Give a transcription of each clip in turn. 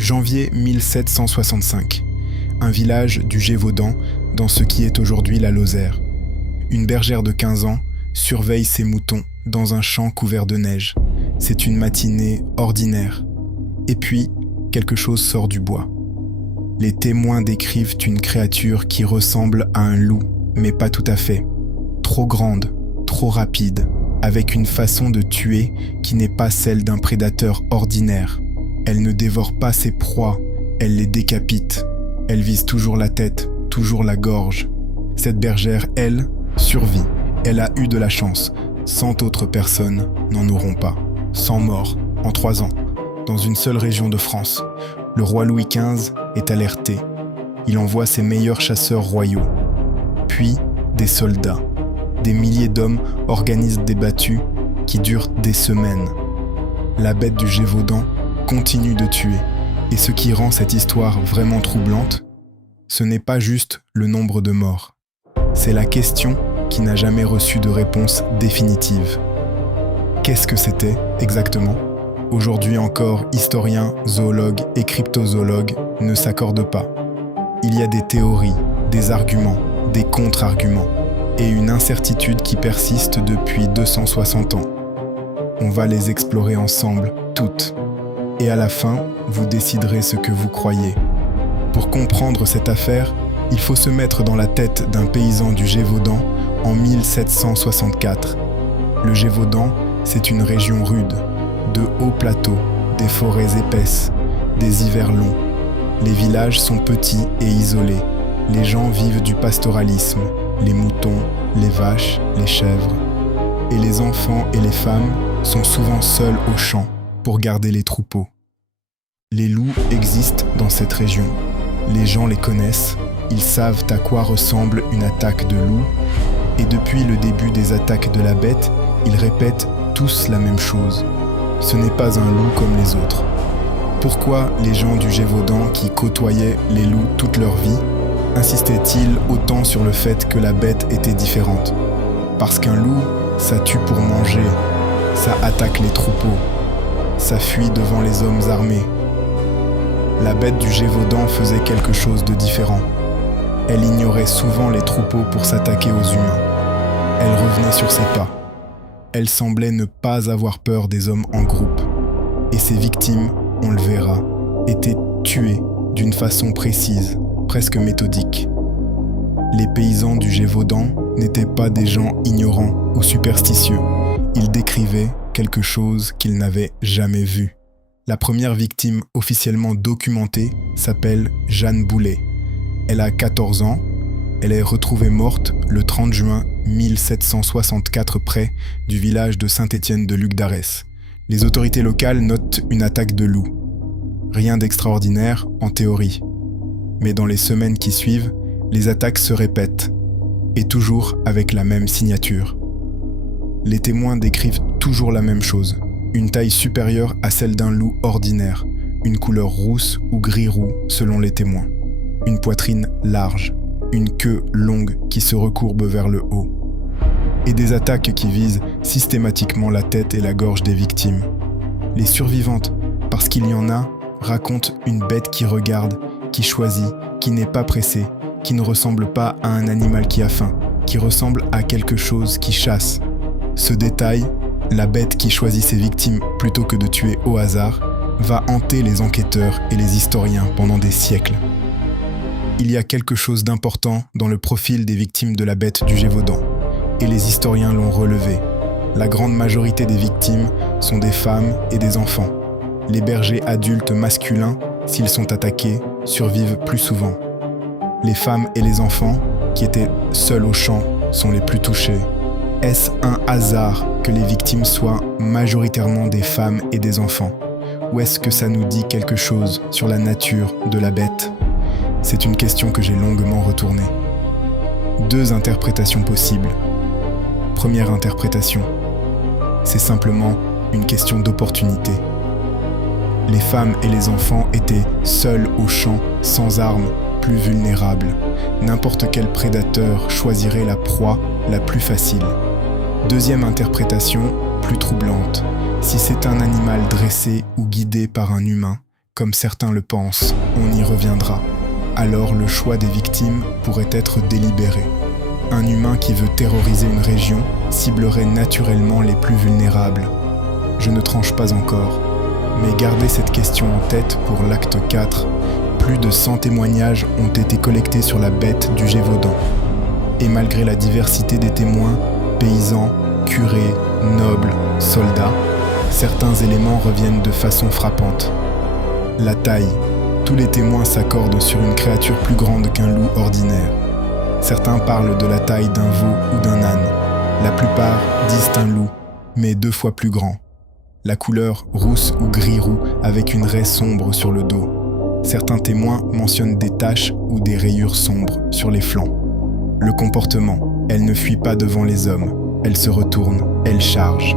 Janvier 1765. Un village du Gévaudan, dans ce qui est aujourd'hui la Lozère. Une bergère de 15 ans surveille ses moutons dans un champ couvert de neige. C'est une matinée ordinaire. Et puis, quelque chose sort du bois. Les témoins décrivent une créature qui ressemble à un loup, mais pas tout à fait. Trop grande, trop rapide, avec une façon de tuer qui n'est pas celle d'un prédateur ordinaire. Elle ne dévore pas ses proies, elle les décapite. Elle vise toujours la tête, toujours la gorge. Cette bergère, elle, survit. Elle a eu de la chance. 100 autres personnes n'en auront pas. 100 morts en 3 ans, dans une seule région de France. Le roi Louis XV est alerté. Il envoie ses meilleurs chasseurs royaux. Puis, des soldats. Des milliers d'hommes organisent des battues qui durent des semaines. La bête du Gévaudan continue de tuer. Et ce qui rend cette histoire vraiment troublante, ce n'est pas juste le nombre de morts. C'est la question qui n'a jamais reçu de réponse définitive. Qu'est-ce que c'était exactement ? Aujourd'hui encore, historiens, zoologues et cryptozoologues ne s'accordent pas. Il y a des théories, des arguments, des contre-arguments et une incertitude qui persiste depuis 260 ans. On va les explorer ensemble, toutes. Et à la fin, vous déciderez ce que vous croyez. Pour comprendre cette affaire, il faut se mettre dans la tête d'un paysan du Gévaudan en 1764. Le Gévaudan, c'est une région rude, de hauts plateaux, des forêts épaisses, des hivers longs. Les villages sont petits et isolés. Les gens vivent du pastoralisme, les moutons, les vaches, les chèvres. Et les enfants et les femmes sont souvent seuls au champ pour garder les troupeaux. Les loups existent dans cette région. Les gens les connaissent, ils savent à quoi ressemble une attaque de loup, et depuis le début des attaques de la bête, ils répètent tous la même chose. Ce n'est pas un loup comme les autres. Pourquoi les gens du Gévaudan qui côtoyaient les loups toute leur vie insistaient-ils autant sur le fait que la bête était différente ? Parce qu'un loup, ça tue pour manger, ça attaque les troupeaux, ça fuit devant les hommes armés. La bête du Gévaudan faisait quelque chose de différent. Elle ignorait souvent les troupeaux pour s'attaquer aux humains. Elle revenait sur ses pas. Elle semblait ne pas avoir peur des hommes en groupe. Et ses victimes, on le verra, étaient tuées d'une façon précise, presque méthodique. Les paysans du Gévaudan n'étaient pas des gens ignorants ou superstitieux. Ils décrivaient quelque chose qu'ils n'avaient jamais vu. La première victime officiellement documentée s'appelle Jeanne Boulet. Elle a 14 ans. Elle est retrouvée morte le 30 juin 1764 près du village de Saint-Étienne de Luc d'Arès. Les autorités locales notent une attaque de loup. Rien d'extraordinaire en théorie. Mais dans les semaines qui suivent, les attaques se répètent, et toujours avec la même signature. Les témoins décrivent toujours la même chose. Une taille supérieure à celle d'un loup ordinaire, une couleur rousse ou gris-roux selon les témoins. Une poitrine large, une queue longue qui se recourbe vers le haut. Et des attaques qui visent systématiquement la tête et la gorge des victimes. Les survivantes, parce qu'il y en a, racontent une bête qui regarde, qui choisit, qui n'est pas pressée, qui ne ressemble pas à un animal qui a faim, qui ressemble à quelque chose qui chasse. Ce détail, la bête qui choisit ses victimes plutôt que de tuer au hasard, va hanter les enquêteurs et les historiens pendant des siècles. Il y a quelque chose d'important dans le profil des victimes de la bête du Gévaudan, et les historiens l'ont relevé. La grande majorité des victimes sont des femmes et des enfants. Les bergers adultes masculins, s'ils sont attaqués, survivent plus souvent. Les femmes et les enfants, qui étaient seuls au champ, sont les plus touchés. Est-ce un hasard que les victimes soient majoritairement des femmes et des enfants ? Ou est-ce que ça nous dit quelque chose sur la nature de la bête ? C'est une question que j'ai longuement retournée. 2 interprétations possibles. Première interprétation, c'est simplement une question d'opportunité. Les femmes et les enfants étaient seuls au champ, sans armes, plus vulnérables. N'importe quel prédateur choisirait la proie la plus facile. Deuxième interprétation, plus troublante. Si c'est un animal dressé ou guidé par un humain, comme certains le pensent, on y reviendra. Alors le choix des victimes pourrait être délibéré. Un humain qui veut terroriser une région ciblerait naturellement les plus vulnérables. Je ne tranche pas encore, mais gardez cette question en tête pour l'acte 4. Plus de 100 témoignages ont été collectés sur la bête du Gévaudan. Et malgré la diversité des témoins, paysans, curés, nobles, soldats, certains éléments reviennent de façon frappante. La taille. Tous les témoins s'accordent sur une créature plus grande qu'un loup ordinaire. Certains parlent de la taille d'un veau ou d'un âne. La plupart disent un loup, mais 2 fois plus grand. La couleur rousse ou gris-roux avec une raie sombre sur le dos. Certains témoins mentionnent des taches ou des rayures sombres sur les flancs. Le comportement. Elle ne fuit pas devant les hommes. Elle se retourne, elle charge.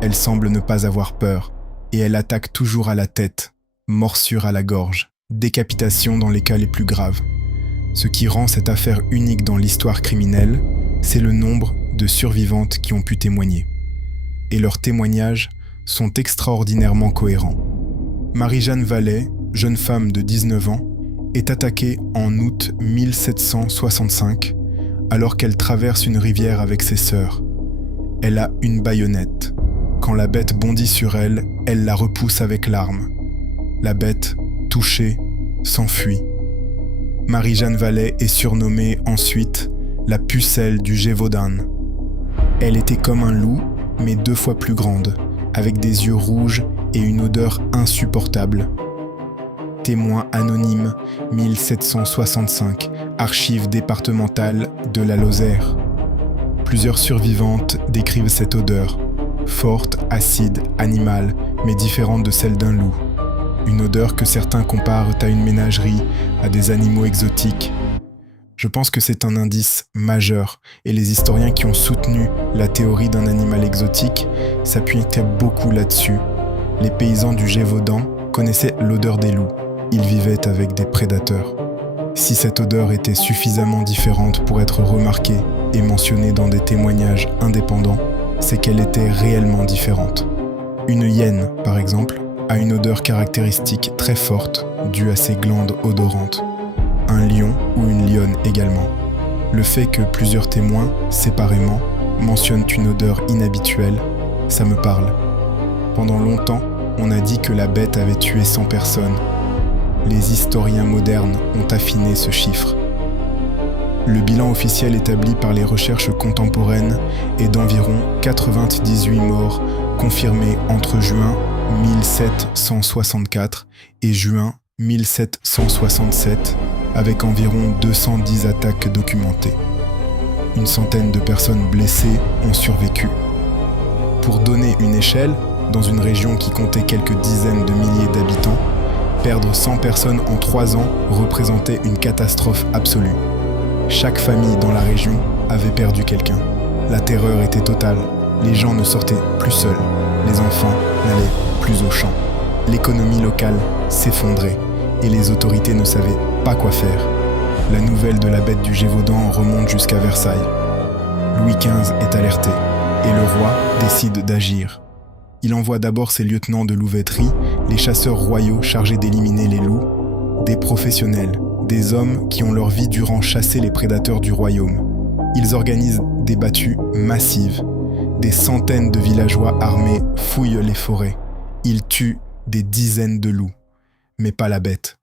Elle semble ne pas avoir peur, et elle attaque toujours à la tête. Morsure à la gorge. Décapitation dans les cas les plus graves. Ce qui rend cette affaire unique dans l'histoire criminelle, c'est le nombre de survivantes qui ont pu témoigner. Et leurs témoignages sont extraordinairement cohérents. Marie-Jeanne Vallet, jeune femme de 19 ans, est attaquée en août 1765, alors qu'elle traverse une rivière avec ses sœurs. Elle a une baïonnette. Quand la bête bondit sur elle, elle la repousse avec l'arme. La bête, touchée, s'enfuit. Marie-Jeanne Vallet est surnommée ensuite la pucelle du Gévaudan. Elle était comme un loup, mais 2 fois plus grande, avec des yeux rouges et une odeur insupportable. Témoin anonyme, 1765, archives départementales de la Lozère. Plusieurs survivantes décrivent cette odeur, forte, acide, animale, mais différente de celle d'un loup. Une odeur que certains comparent à une ménagerie, à des animaux exotiques. Je pense que c'est un indice majeur, et les historiens qui ont soutenu la théorie d'un animal exotique s'appuient beaucoup là-dessus. Les paysans du Gévaudan connaissaient l'odeur des loups. Ils vivaient avec des prédateurs. Si cette odeur était suffisamment différente pour être remarquée et mentionnée dans des témoignages indépendants, c'est qu'elle était réellement différente. Une hyène, par exemple, a une odeur caractéristique très forte due à ses glandes odorantes. Un lion ou une lionne également. Le fait que plusieurs témoins, séparément, mentionnent une odeur inhabituelle, ça me parle. Pendant longtemps, on a dit que la bête avait tué 100 personnes. Les historiens modernes ont affiné ce chiffre. Le bilan officiel établi par les recherches contemporaines est d'environ 98 morts confirmés entre juin 1764 et juin 1767, avec environ 210 attaques documentées. Une centaine de personnes blessées ont survécu. Pour donner une échelle, dans une région qui comptait quelques dizaines de milliers d'habitants, perdre 100 personnes en 3 ans représentait une catastrophe absolue. Chaque famille dans la région avait perdu quelqu'un. La terreur était totale. Les gens ne sortaient plus seuls. Les enfants n'allaient plus au champ. L'économie locale s'effondrait et les autorités ne savaient pas quoi faire. La nouvelle de la bête du Gévaudan remonte jusqu'à Versailles. Louis XV est alerté et le roi décide d'agir. Il envoie d'abord ses lieutenants de louveterie, les chasseurs royaux chargés d'éliminer les loups, des professionnels, des hommes qui ont leur vie durant chasser les prédateurs du royaume. Ils organisent des battues massives. Des centaines de villageois armés fouillent les forêts. Ils tuent des dizaines de loups, mais pas la bête.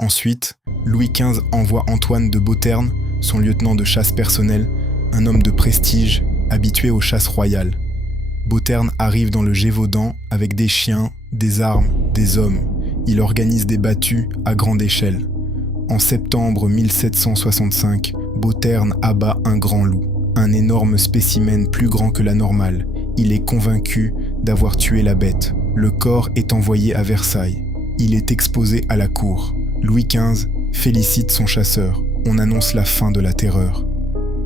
Ensuite, Louis XV envoie Antoine de Beauterne, son lieutenant de chasse personnel, un homme de prestige habitué aux chasses royales. Beauterne arrive dans le Gévaudan avec des chiens, des armes, des hommes. Il organise des battues à grande échelle. En septembre 1765, Beauterne abat un grand loup, un énorme spécimen plus grand que la normale. Il est convaincu d'avoir tué la bête. Le corps est envoyé à Versailles. Il est exposé à la cour. Louis XV félicite son chasseur. On annonce la fin de la terreur.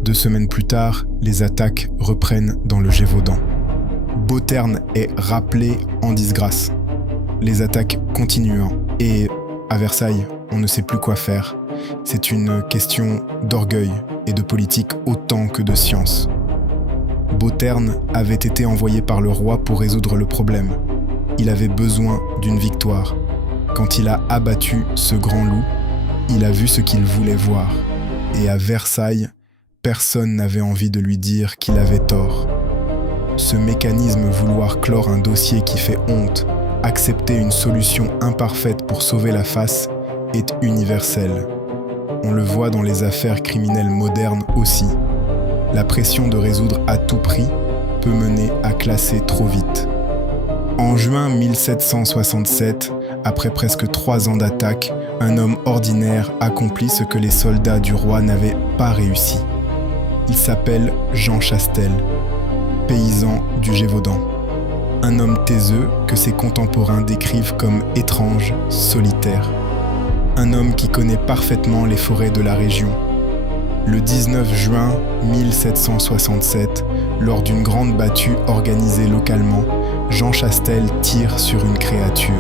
2 semaines plus tard, les attaques reprennent dans le Gévaudan. Beauterne est rappelé en disgrâce. Les attaques continuent et à Versailles, on ne sait plus quoi faire. C'est une question d'orgueil et de politique autant que de science. Beauterne avait été envoyé par le roi pour résoudre le problème. Il avait besoin d'une victoire. Quand il a abattu ce grand loup, il a vu ce qu'il voulait voir. Et à Versailles, personne n'avait envie de lui dire qu'il avait tort. Ce mécanisme vouloir clore un dossier qui fait honte, accepter une solution imparfaite pour sauver la face, est universel. On le voit dans les affaires criminelles modernes aussi. La pression de résoudre à tout prix peut mener à classer trop vite. En juin 1767, après presque 3 ans d'attaque, un homme ordinaire accomplit ce que les soldats du roi n'avaient pas réussi. Il s'appelle Jean Chastel, paysan du Gévaudan. Un homme taiseux que ses contemporains décrivent comme étrange, solitaire. Un homme qui connaît parfaitement les forêts de la région. Le 19 juin 1767, lors d'une grande battue organisée localement, Jean Chastel tire sur une créature.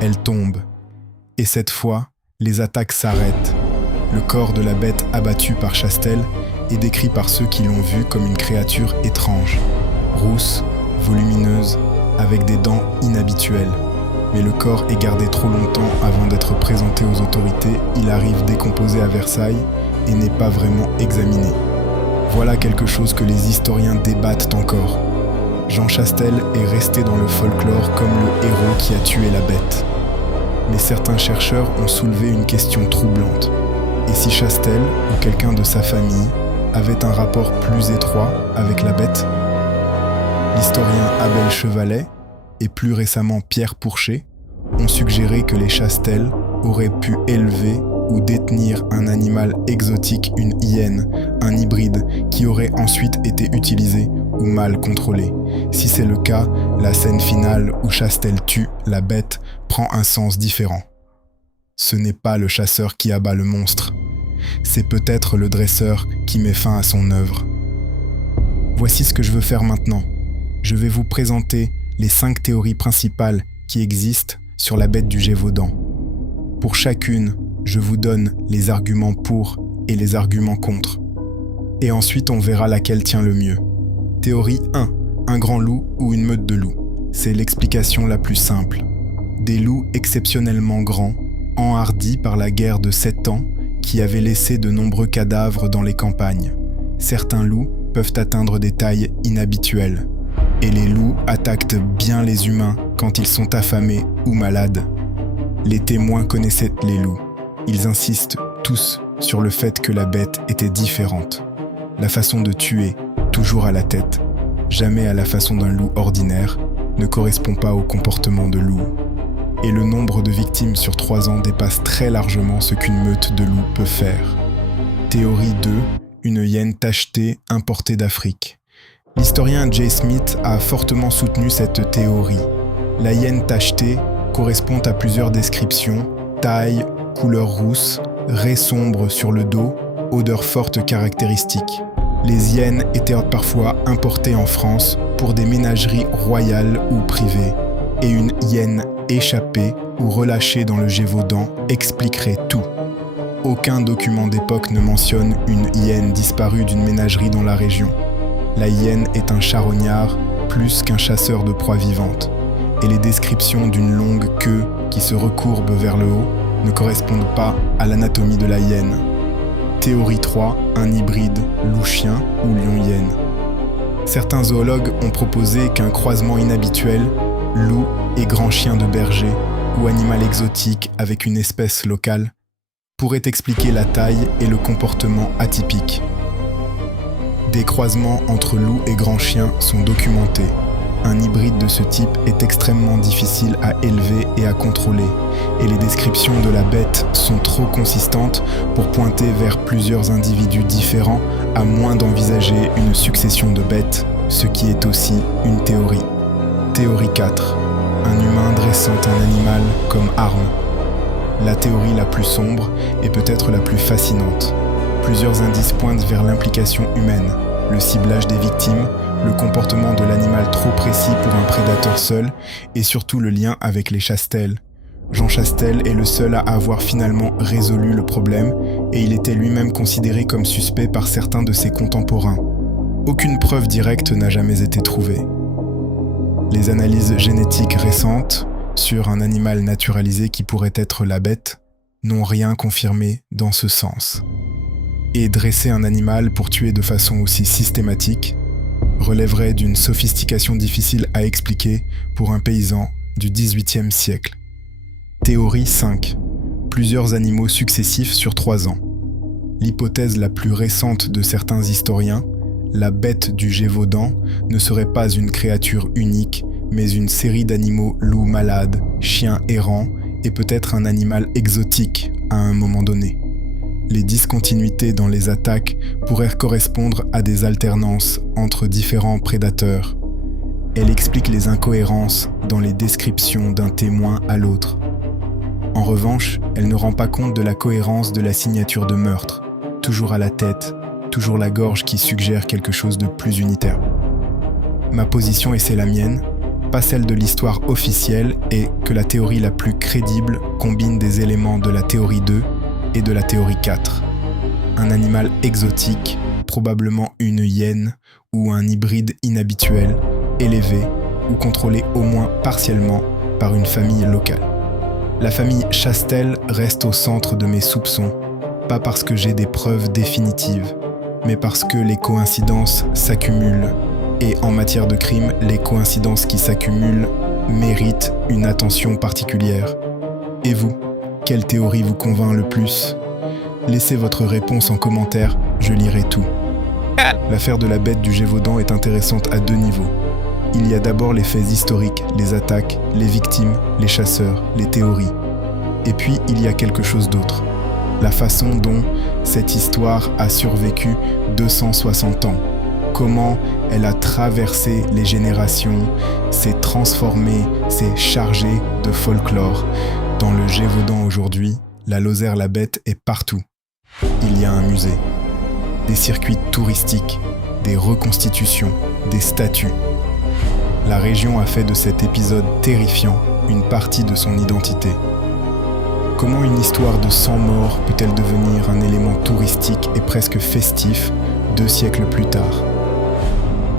Elle tombe. Et cette fois, les attaques s'arrêtent. Le corps de la bête abattue par Chastel est décrit par ceux qui l'ont vu comme une créature étrange, rousse, volumineuse, avec des dents inhabituelles. Mais le corps est gardé trop longtemps avant d'être présenté aux autorités. Il arrive décomposé à Versailles et n'est pas vraiment examiné. Voilà quelque chose que les historiens débattent encore. Jean Chastel est resté dans le folklore comme le héros qui a tué la bête. Mais certains chercheurs ont soulevé une question troublante. Et si Chastel, ou quelqu'un de sa famille, avait un rapport plus étroit avec la bête ? L'historien Abel Chevalet et plus récemment Pierre Pourchet ont suggéré que les Chastel auraient pu élever ou détenir un animal exotique, une hyène, un hybride, qui aurait ensuite été utilisé ou mal contrôlé. Si c'est le cas, la scène finale où Chastel tue la bête prend un sens différent. Ce n'est pas le chasseur qui abat le monstre, c'est peut-être le dresseur qui met fin à son œuvre. Voici ce que je veux faire maintenant. Je vais vous présenter les 5 théories principales qui existent sur la bête du Gévaudan. Pour chacune, je vous donne les arguments pour et les arguments contre. Et ensuite, on verra laquelle tient le mieux. Théorie 1. Un grand loup ou une meute de loups. C'est l'explication la plus simple. Des loups exceptionnellement grands, enhardis par la guerre de 7 ans, qui avait laissé de nombreux cadavres dans les campagnes. Certains loups peuvent atteindre des tailles inhabituelles. Et les loups attaquent bien les humains quand ils sont affamés ou malades. Les témoins connaissaient les loups. Ils insistent tous sur le fait que la bête était différente. La façon de tuer, toujours à la tête, jamais à la façon d'un loup ordinaire, ne correspond pas au comportement de loup. Et le nombre de victimes sur 3 ans dépasse très largement ce qu'une meute de loups peut faire. Théorie 2. Une hyène tachetée importée d'Afrique. L'historien Jay Smith a fortement soutenu cette théorie. La hyène tachetée correspond à plusieurs descriptions: taille, couleur rousse, raie sombre sur le dos, odeur forte caractéristique. Les hyènes étaient parfois importées en France pour des ménageries royales ou privées. Et une hyène échappée ou relâchée dans le Gévaudan expliquerait tout. Aucun document d'époque ne mentionne une hyène disparue d'une ménagerie dans la région. La hyène est un charognard plus qu'un chasseur de proies vivantes. Et les descriptions d'une longue queue qui se recourbe vers le haut ne correspondent pas à l'anatomie de la hyène. Théorie 3, un hybride loup-chien ou lion-hyène. Certains zoologues ont proposé qu'un croisement inhabituel, loup et grand chien de berger, ou animal exotique avec une espèce locale, pourrait expliquer la taille et le comportement atypique. Des croisements entre loup et grand chien sont documentés. Un hybride de ce type est extrêmement difficile à élever et à contrôler, et les descriptions de la bête sont trop consistantes pour pointer vers plusieurs individus différents, à moins d'envisager une succession de bêtes, ce qui est aussi une théorie. Théorie 4. Un humain dressant un animal comme arme. La théorie la plus sombre et peut-être la plus fascinante. Plusieurs indices pointent vers l'implication humaine, le ciblage des victimes, le comportement de l'animal trop précis pour un prédateur seul, et surtout le lien avec les Chastel. Jean Chastel est le seul à avoir finalement résolu le problème, et il était lui-même considéré comme suspect par certains de ses contemporains. Aucune preuve directe n'a jamais été trouvée. Les analyses génétiques récentes sur un animal naturalisé qui pourrait être la bête n'ont rien confirmé dans ce sens. Et dresser un animal pour tuer de façon aussi systématique relèverait d'une sophistication difficile à expliquer pour un paysan du XVIIIe siècle. Théorie 5. Plusieurs animaux successifs sur 3 ans. L'hypothèse la plus récente de certains historiens, la bête du Gévaudan, ne serait pas une créature unique, mais une série d'animaux loups malades, chiens errants et peut-être un animal exotique à un moment donné. Les discontinuités dans les attaques pourraient correspondre à des alternances entre différents prédateurs. Elle explique les incohérences dans les descriptions d'un témoin à l'autre. En revanche, elle ne rend pas compte de la cohérence de la signature de meurtre, toujours à la tête, toujours la gorge qui suggère quelque chose de plus unitaire. Ma position, et c'est la mienne, pas celle de l'histoire officielle, est que la théorie la plus crédible combine des éléments de la théorie 2 et de la théorie 4. Un animal exotique, probablement une hyène ou un hybride inhabituel, élevé ou contrôlé au moins partiellement par une famille locale. La famille Chastel reste au centre de mes soupçons, pas parce que j'ai des preuves définitives, mais parce que les coïncidences s'accumulent. Et en matière de crime, les coïncidences qui s'accumulent méritent une attention particulière. Et vous, quelle théorie vous convainc le plus ? Laissez votre réponse en commentaire, je lirai tout. L'affaire de la bête du Gévaudan est intéressante à 2 niveaux. Il y a d'abord les faits historiques, les attaques, les victimes, les chasseurs, les théories. Et puis il y a quelque chose d'autre. La façon dont cette histoire a survécu 260 ans. Comment elle a traversé les générations, s'est transformée, s'est chargée de folklore. Dans le Gévaudan aujourd'hui, la Lozère-la-Bête est partout. Il y a un musée, des circuits touristiques, des reconstitutions, des statues. La région a fait de cet épisode terrifiant une partie de son identité. Comment une histoire de 100 morts peut-elle devenir un élément touristique et presque festif 2 siècles plus tard ?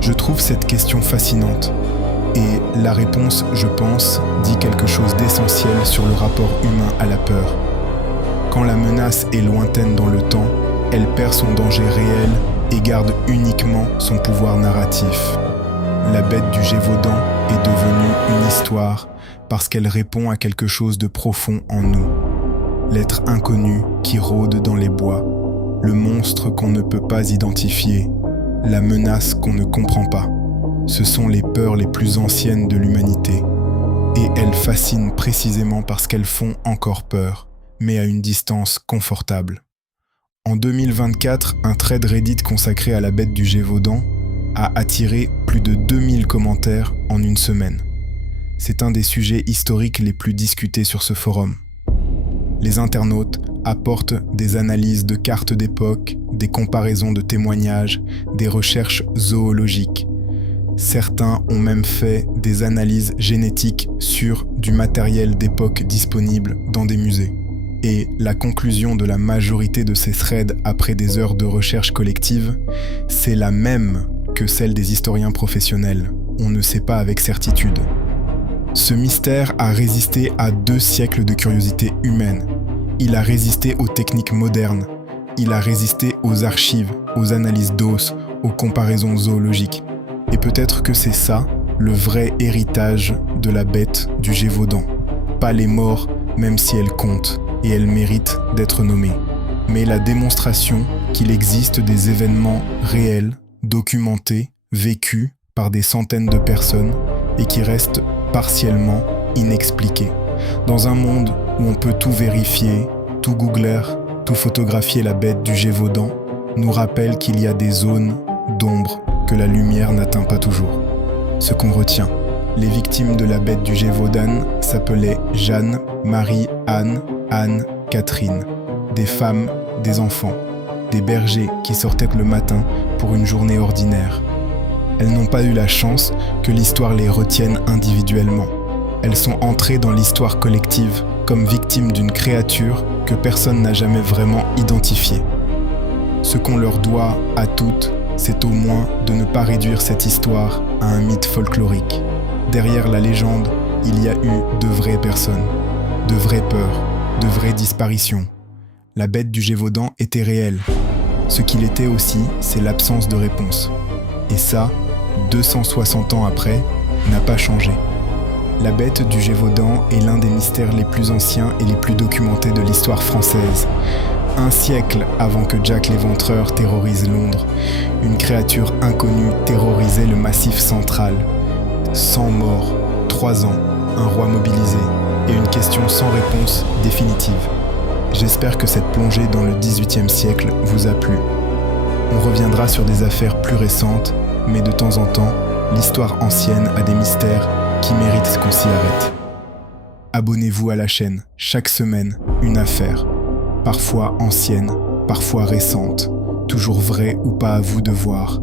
Je trouve cette question fascinante et la réponse, je pense, dit quelque chose d'essentiel sur le rapport humain à la peur. Quand la menace est lointaine dans le temps, elle perd son danger réel et garde uniquement son pouvoir narratif. La bête du Gévaudan est devenue une histoire parce qu'elle répond à quelque chose de profond en nous. L'être inconnu qui rôde dans les bois, le monstre qu'on ne peut pas identifier, la menace qu'on ne comprend pas. Ce sont les peurs les plus anciennes de l'humanité. Et elles fascinent précisément parce qu'elles font encore peur, mais à une distance confortable. En 2024, un thread Reddit consacré à la bête du Gévaudan a attiré plus de 2000 commentaires en une semaine. C'est un des sujets historiques les plus discutés sur ce forum. Les internautes apportent des analyses de cartes d'époque, des comparaisons de témoignages, des recherches zoologiques. Certains ont même fait des analyses génétiques sur du matériel d'époque disponible dans des musées. Et la conclusion de la majorité de ces threads après des heures de recherche collective, c'est la même que celle des historiens professionnels. On ne sait pas avec certitude. Ce mystère a résisté à 2 siècles de curiosité humaine. Il a résisté aux techniques modernes. Il a résisté aux archives, aux analyses d'os, aux comparaisons zoologiques. Et peut-être que c'est ça, le vrai héritage de la bête du Gévaudan. Pas les morts, même si elles comptent, et elles méritent d'être nommées. Mais la démonstration qu'il existe des événements réels, documentés, vécus par des centaines de personnes, et qui restent partiellement inexpliqués. Dans un monde où on peut tout vérifier, tout googler, tout photographier, la bête du Gévaudan nous rappelle qu'il y a des zones d'ombre que la lumière n'atteint pas toujours. Ce qu'on retient, les victimes de la bête du Gévaudan s'appelaient Jeanne, Marie, Anne, Catherine. Des femmes, des enfants, des bergers qui sortaient le matin pour une journée ordinaire. Elles n'ont pas eu la chance que l'histoire les retienne individuellement. Elles sont entrées dans l'histoire collective comme victimes d'une créature que personne n'a jamais vraiment identifiée. Ce qu'on leur doit à toutes, c'est au moins de ne pas réduire cette histoire à un mythe folklorique. Derrière la légende, il y a eu de vraies personnes, de vraies peurs, de vraies disparitions. La bête du Gévaudan était réelle. Ce qu'il était aussi, c'est l'absence de réponse. Et ça, 260 ans après, n'a pas changé. La bête du Gévaudan est l'un des mystères les plus anciens et les plus documentés de l'histoire française. Un siècle avant que Jack l'Éventreur terrorise Londres, une créature inconnue terrorisait le Massif central. 100 morts, 3 ans, un roi mobilisé et une question sans réponse définitive. J'espère que cette plongée dans le XVIIIe siècle vous a plu. On reviendra sur des affaires plus récentes, mais de temps en temps, l'histoire ancienne a des mystères qui méritent qu'on s'y arrête. Abonnez-vous à la chaîne, chaque semaine, une affaire. Parfois ancienne, parfois récente, toujours vraie ou pas à vous de voir.